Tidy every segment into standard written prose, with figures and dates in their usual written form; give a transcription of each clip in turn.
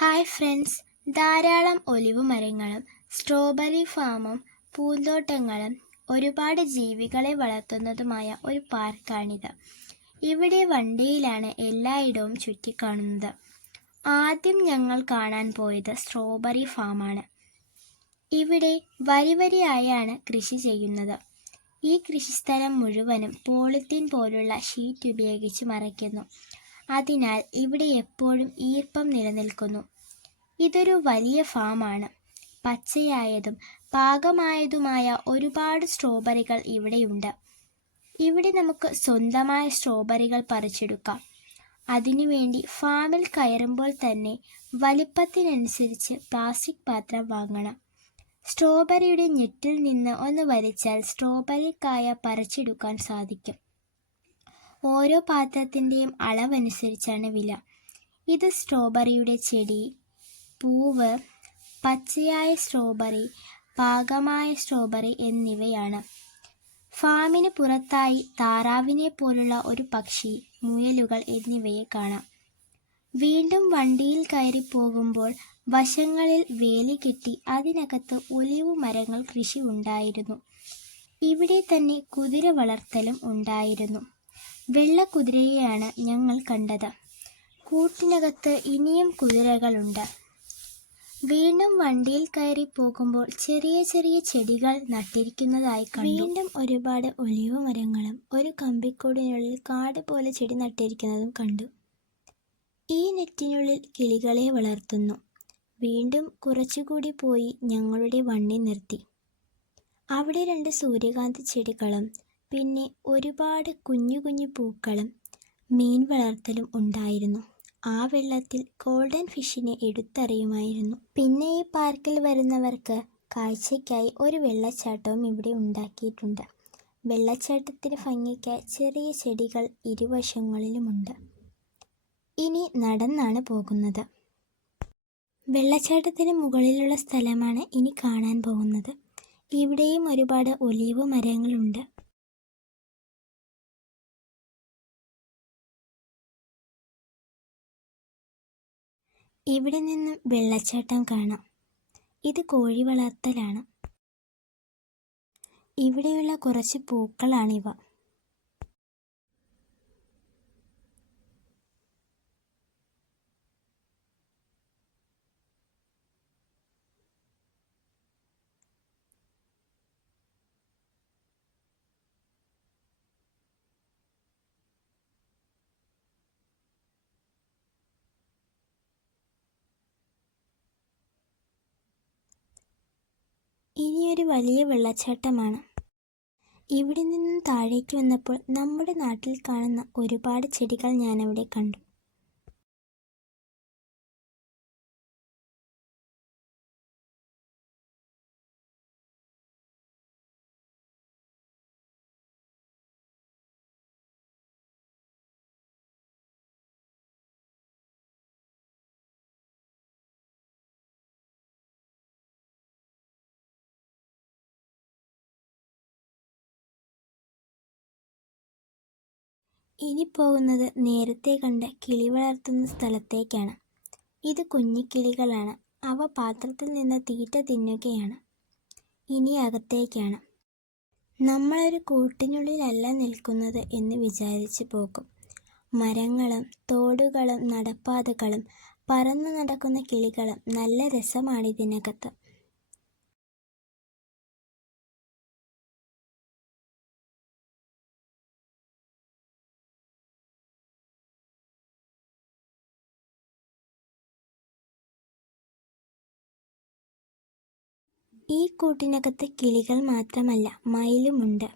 Hi friends, ധാരാളം olive മരങ്ങളും strawberry ഫാമും പൂന്തോട്ടങ്ങളും ഒരുപാട് ജീവികളെ വളർത്തുന്നതുമായ ഒരു പാർക്കാണിത്. ഇവിടെ വണ്ടിയിലാണ് എല്ലായിടവും ചുറ്റിക്കാണുന്നത്. ആദ്യം ഞങ്ങൾ കാണാൻ പോയത് സ്ട്രോബെറി ഫാമാണ്. ഇവിടെ വരിവരിയായാണ് കൃഷി ചെയ്യുന്നത്. ഈ കൃഷിസ്ഥലം മുഴുവനും പോളിത്തീൻ പോലുള്ള ഷീറ്റ് ഉപയോഗിച്ച് മറയ്ക്കുന്നു. അതിനാൽ ഇവിടെ എപ്പോഴും ഈർപ്പം നിലനിൽക്കുന്നു. ഇതൊരു വലിയ ഫാമാണ്. പച്ചയായതും പാകമായതുമായ ഒരുപാട് സ്ട്രോബെറികൾ ഇവിടെയുണ്ട്. ഇവിടെ നമുക്ക് സ്വന്തമായ സ്ട്രോബെറികൾ പറിച്ചെടുക്കാം. അതിനുവേണ്ടി ഫാമിൽ കയറുമ്പോൾ തന്നെ വലിപ്പത്തിനനുസരിച്ച് പ്ലാസ്റ്റിക് പാത്രം വാങ്ങണം. സ്ട്രോബെറിയുടെ ഞെട്ടിൽ നിന്ന് ഒന്ന് വലിച്ചാൽ സ്ട്രോബെറി കായ പറിച്ചെടുക്കാൻ സാധിക്കും. ഓരോ പാത്രത്തിൻ്റെയും അളവനുസരിച്ചാണ് വില. ഇത് സ്ട്രോബെറിയുടെ ചെടി, പൂവ്, പച്ചയായ സ്ട്രോബെറി, പാകമായ സ്ട്രോബെറി എന്നിവയാണ്. ഫാമിന് പുറത്തായി താറാവിനെ പോലുള്ള ഒരു പക്ഷി, മുയലുകൾ എന്നിവയെ കാണാം. വീണ്ടും വണ്ടിയിൽ കയറി പോകുമ്പോൾ വശങ്ങളിൽ വേലി കെട്ടി അതിനകത്ത് ഒലിവ് മരങ്ങൾ കൃഷി ഉണ്ടായിരുന്നു. ഇവിടെ തന്നെ കുതിര വളർത്തലും ഉണ്ടായിരുന്നു. വെള്ള കുതിരയെയാണ് ഞങ്ങൾ കണ്ടത്. കൂട്ടിനകത്ത് ഇനിയും കുതിരകളുണ്ട്. വീണ്ടും വണ്ടിയിൽ കയറി പോകുമ്പോൾ ചെറിയ ചെറിയ ചെടികൾ നട്ടിരിക്കുന്നതായി കണ്ടു. വീണ്ടും ഒരുപാട് ഒലിവ് മരങ്ങളും ഒരു കമ്പിക്കൂടിനുള്ളിൽ കാട് പോലെ ചെടി നട്ടിരിക്കുന്നതും കണ്ടു. ഈ നെറ്റിനുള്ളിൽ കിളികളെ വളർത്തുന്നു. വീണ്ടും കുറച്ചുകൂടി പോയി ഞങ്ങളുടെ വണ്ടി നിർത്തി. അവിടെ 2 സൂര്യകാന്തി ചെടികളും പിന്നെ ഒരുപാട് കുഞ്ഞു കുഞ്ഞു പൂക്കളും മീൻ വളർത്തലും ഉണ്ടായിരുന്നു. ആ വെള്ളത്തിൽ ഗോൾഡൻ ഫിഷിനെ എടുത്തറിയുമായിരുന്നു. പിന്നെ ഈ പാർക്കിൽ വരുന്നവർക്ക് കാഴ്ചയ്ക്കായി ഒരു വെള്ളച്ചാട്ടവും ഇവിടെ ഉണ്ടാക്കിയിട്ടുണ്ട്. വെള്ളച്ചാട്ടത്തിന് ഭംഗിക്കായി ചെറിയ ചെടികൾ ഇരുവശങ്ങളിലുമുണ്ട്. ഇനി നടന്നാണ് പോകുന്നത്. വെള്ളച്ചാട്ടത്തിന് മുകളിലുള്ള സ്ഥലമാണ് ഇനി കാണാൻ പോകുന്നത്. ഇവിടെയും ഒരുപാട് ഒലിവ് മരങ്ങളുണ്ട്. ഇവിടെ നിന്നും വെള്ളച്ചാട്ടം കാണാം. ഇത് കോഴി വളർത്തലാണ്. ഇവിടെയുള്ള കുറച്ച് പൂക്കളാണിവ. ഇനിയൊരു വലിയ വെള്ളച്ചാട്ടമാണ്. ഇവിടെ നിന്നും താഴേക്ക് വന്നപ്പോൾ നമ്മുടെ നാട്ടിൽ കാണുന്ന ഒരുപാട് ചെടികൾ ഞാനവിടെ കണ്ടു. ഇനി പോകുന്നത് നേരത്തെ കണ്ട കിളി വളർത്തുന്ന സ്ഥലത്തേക്കാണ്. ഇത് കുഞ്ഞിക്കിളികളാണ്. അവ പാത്രത്തിൽ നിന്ന് തീറ്റ തിന്നുകയാണ്. ഇനി അകത്തേക്കാണ്. നമ്മളൊരു കൂട്ടിനുള്ളിലല്ല നിൽക്കുന്നത് എന്ന് വിചാരിച്ചു പോകും. മരങ്ങളും തോടുകളും നടപ്പാതകളും പറന്നു നടക്കുന്ന കിളികളും നല്ല രസമാണിതിനകത്ത്. ഈ കൂട്ടിനകത്ത് കിളികൾ മാത്രമല്ല, മയിലുമുണ്ട്.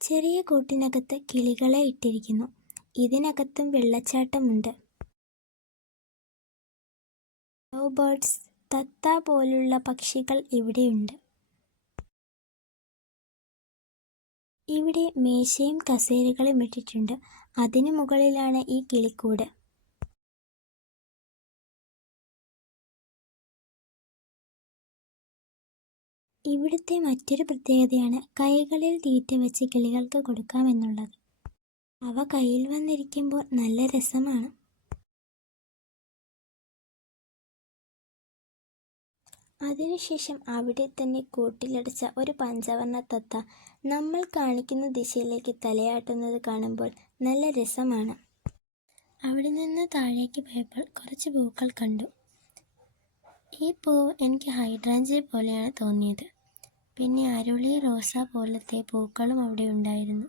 ചെറിയ കൂട്ടിനകത്ത് കിളികളെ ഇട്ടിരിക്കുന്നു. ഇതിനകത്തും വെള്ളച്ചാട്ടമുണ്ട്. ലവ് ബേർഡ്സ്, തത്ത പോലുള്ള പക്ഷികൾ ഇവിടെയുണ്ട്. ഇവിടെ മേശയും കസേരകളും ഇട്ടിട്ടുണ്ട്. അതിനു മുകളിലാണ് ഈ കിളിക്കൂട്. ഇവിടുത്തെ മറ്റൊരു പ്രത്യേകതയാണ് കൈകളിൽ തീറ്റ വെച്ച് കിളികൾക്ക് കൊടുക്കാമെന്നുള്ളത്. അവ കയ്യിൽ വന്നിരിക്കുമ്പോൾ നല്ല രസമാണ്. അതിനുശേഷം അവിടെ തന്നെ കൂട്ടിലടച്ച ഒരു പഞ്ചവർണ്ണ തത്ത നമ്മൾ കാണിക്കുന്ന ദിശയിലേക്ക് തലയാട്ടുന്നത് കാണുമ്പോൾ നല്ല രസമാണ്. അവിടെ നിന്ന് താഴേക്ക് പോയപ്പോൾ കുറച്ച് പൂക്കൾ കണ്ടു. ഈ പൂവ് എനിക്ക് ഹൈഡ്രാഞ്ചിയ പോലെയാണ് തോന്നിയത്. പിന്നെ അരുളി റോസ പോലത്തെ പൂക്കളും അവിടെ ഉണ്ടായിരുന്നു.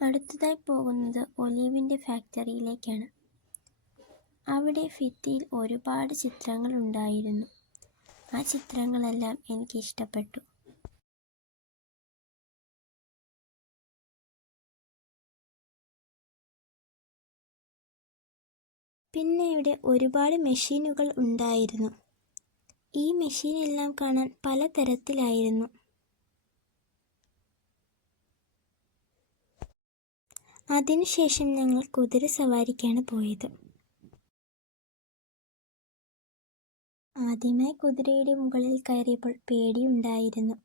അടുത്തതായി പോകുന്നത് ഒലീവിൻ്റെ ഫാക്ടറിയിലേക്കാണ്. അവിടെ ഭിത്തിയിൽ ഒരുപാട് ചിത്രങ്ങൾ ഉണ്ടായിരുന്നു. ആ ചിത്രങ്ങളെല്ലാം എനിക്ക് ഇഷ്ടപ്പെട്ടു. പിന്നെ ഇവിടെ ഒരുപാട് മെഷീനുകൾ ഉണ്ടായിരുന്നു. ഈ മെഷീനെല്ലാം കാണാൻ പലതരത്തിലായിരുന്നു. അതിനുശേഷം ഞങ്ങൾ കുതിര സവാരിക്കാണ് പോയത്. ആദ്യമായി കുതിരയുടെ മുകളിൽ കയറിയപ്പോൾ പേടിയുണ്ടായിരുന്നു.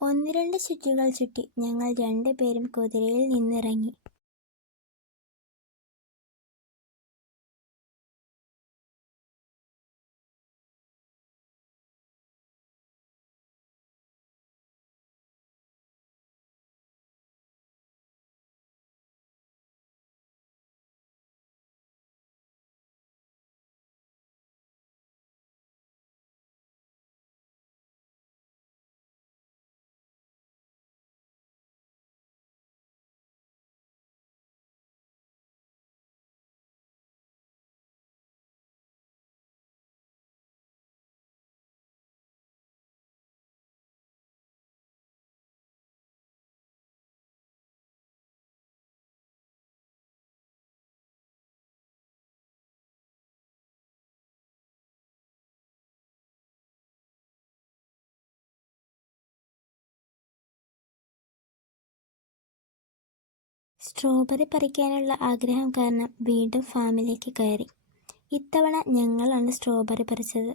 1-2 ചുറ്റുകൾ ചുറ്റി ഞങ്ങൾ 2 പേരും കുതിരയിൽ നിന്നിറങ്ങി. സ്ട്രോബെറി പറിക്കാനുള്ള ആഗ്രഹം കാരണം വീണ്ടും ഫാമിലേക്ക് കയറി. ഇത്തവണ ഞങ്ങളാണ് സ്ട്രോബെറി പറിച്ചത്.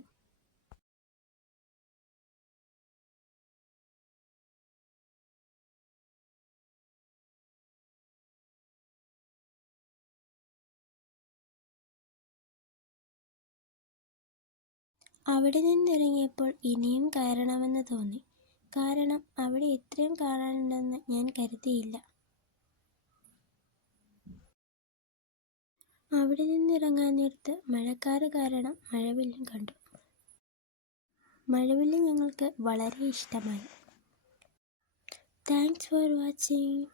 അവിടെ നിന്നിറങ്ങിയപ്പോൾ ഇനിയും കയറണമെന്ന് തോന്നി. കാരണം അവിടെ ഇത്രയും കാണാനുണ്ടെന്ന് ഞാൻ കരുതിയില്ല. അവിടെ നിന്നിറങ്ങാൻ നേരത്ത് മഴക്കാറ് കാരണം മഴവില്ലും കണ്ടു. മഴവില്ല് ഞങ്ങൾക്ക് വളരെ ഇഷ്ടമായി. Thanks for watching.